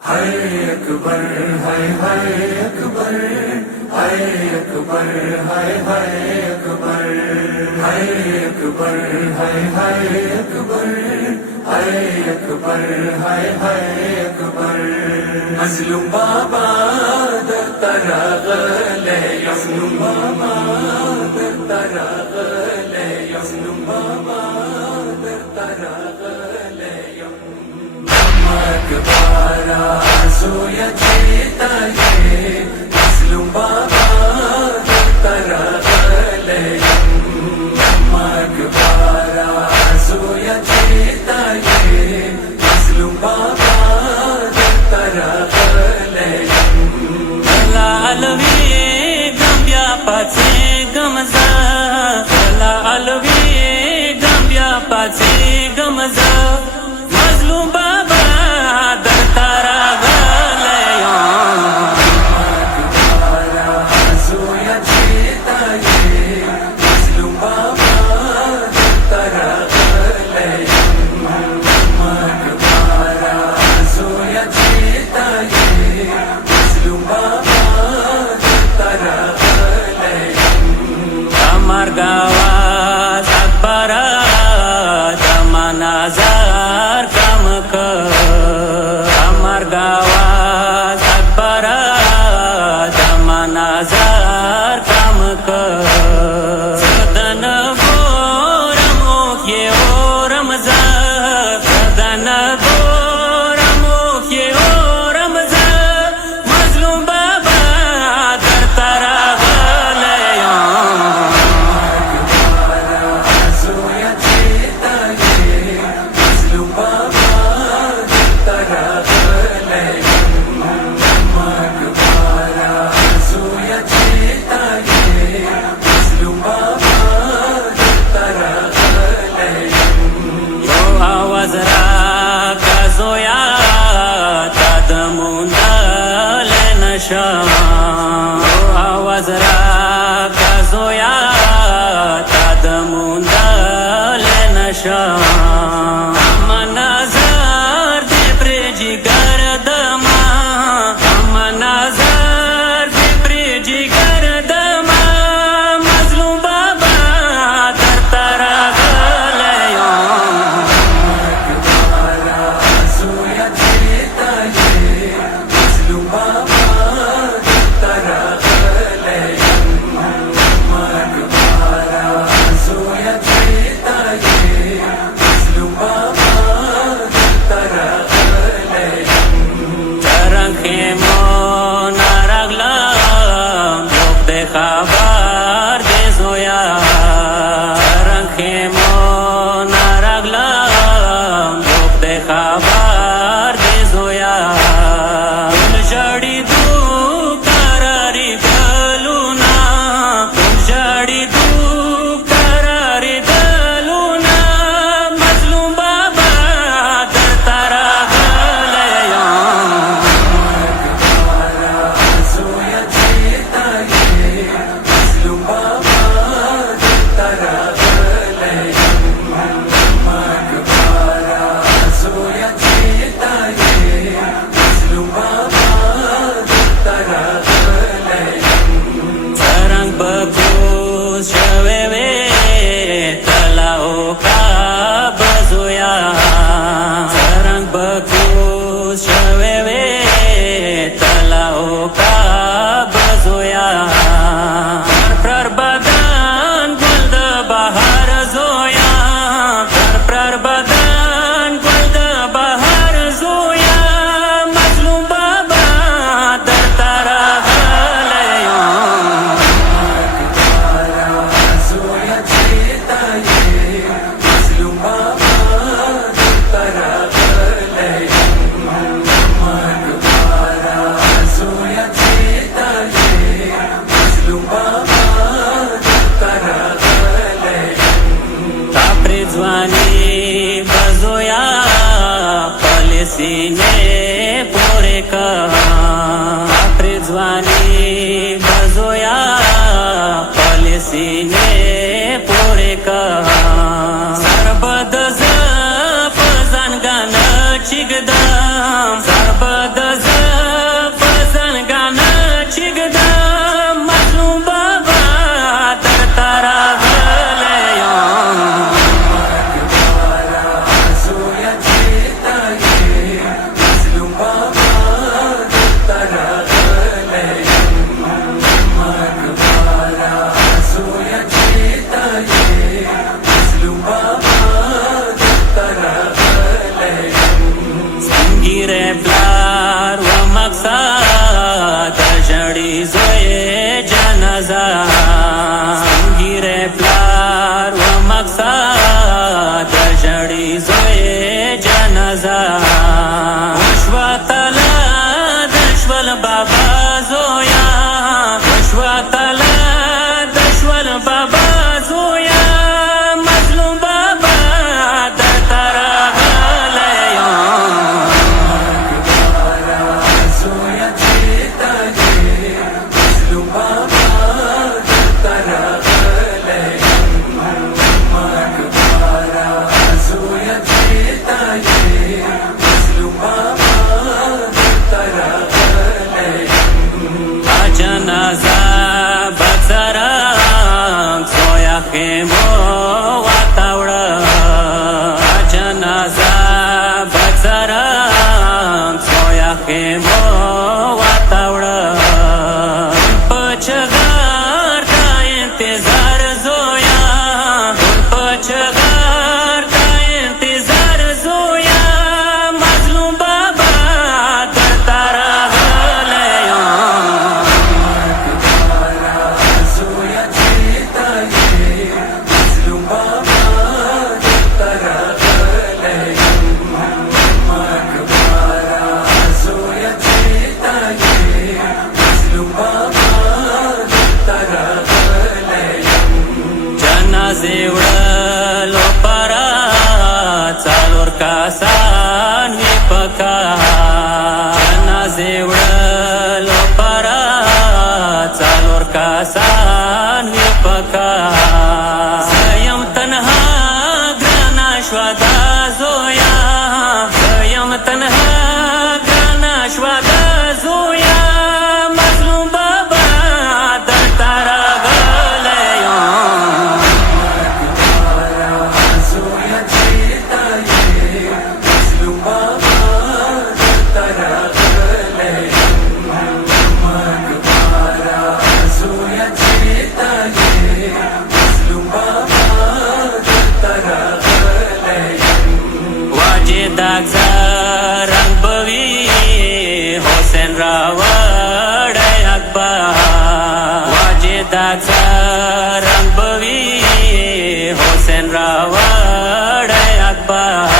हाय अकबर हाय हाय अकबर हाय अकबर हाय हाय अकबर हाय अकबर हाय हाय अकबर हाय अकबर हाय हाय अकबर मजलूम बाबा दरतरागले मजलूम बाबा दरतरागले मजलूम बाबा दरतरागले मकबारा सोया चेता ये मजलूम बाबा दरतरागले मकबारा सोया चेता ये मजलूम बाबा दरतरागले अलवी गंब्या पाचे गमजा अलवी गंब्या पाचे गमजा मजलूम बाबा दरतारा गलया मकबारा सोया चेता ये मजलूम बाबा दरतरागले मकबारा सोया चेता ये मजलूम बाबा अमर गावात अकबरा दमानाजार काम कर अमर गावात अकबरा दमानाजार काम कर सदन बोरम ओखे ओरमजा सदन बोरम ओखे ओरमजा मजलूम बाबा दरतारा गलया सोया चेता ये मजलूम बाबा दरतरागले मकबारा सोया चेता ये मजलूम बाबा दरतरागले आवाज राका जोया तदमुंदल नशा आवाज राका जोया तदमुंदल नशा मनजर दे प्रेजी गरदमा मनजर दे प्रेजी गरदमा मजलूम बाबा दरतारा गलया मकबारा सोया चेता ये मजलूम बाबा दरतरागले मकबारा सोया चेता ये मजलूम बाबा दरतरागले तरंगे मोन रगलम लोक दे खबर दे जोया तरंगे मोन रगलम लोक दे खबर दे जोया जड़ी दू करारी गलूना जड़ी दू करारी गलूना मजलूम बाबा दरतारा गलया मकबारा सोया चेता ये मजलूम बाबा दरतरागले मकबारा सोया चेता ये मजलूम बाबा दरतरागले सरंग बकुस शवेवे तलाओ का बजुया सरंग बकुस शवेवे तलाओ का बजुया प्रबदान गुल्द बहार जोया प्रबदान गुल्द बहार जोया मजलूम बाबा दरतारा गलया मकबारा सोया चेता ये मजलूम बाबा दरतरागले मकबारा सोया चेता ये मजलूम बाबा दरतरागले तापरे जवानी बजोया पलेसीने पोरे का तापरे जवानी बजोया पलेसीने पोरे का सरबद जप जान गान चिगदम सरबद मकसद जड़ी जोए जनाजा गिरे प्यार व मकसद जड़ी जोए जनाजा विश्वतला दशवल बाबा जोया विश्वतला दशवल बाबा जोया मजलूम बाबा दरतारा गलयो सोया चेता ये मजलूम बाबा दरतारा गलयो मकबरा सोया चेता ये मजलूम बाबा दरतारा गलयो जनाजा बचरा सोया खेमो वातावड जनाजा बचरा सोया खेमो वातावड पचगार का इंतजार जोया पचगार का इंतजार जोया मजलूम बाबा दरतारा गलयो सोया चेता ये मजलूम बाबा दरतारा गलयो मकबरा सोया चेता ये मजलूम बाबा दरतारा गलयो जनाजेवड लोपारा चालोर कासान विपका जनाजेवड लोपारा चालोर कासान विपका स्वयं तन्हा ग्रानाश्वादा जोया स्वयं तन्हा ग्रानाश्वादा जोया मजलूम बाबा दरतारा गलयो सोया चेता ये मजलूम बाबा दरतारा गलयो मकबरा सोया चेता ये मजलूम बाबा दरतारा गलयो वाजेदाचा रंगबवी हुसेन रावड अकबर वाजेदाचा रंगबवी हुसेन रावड अकबर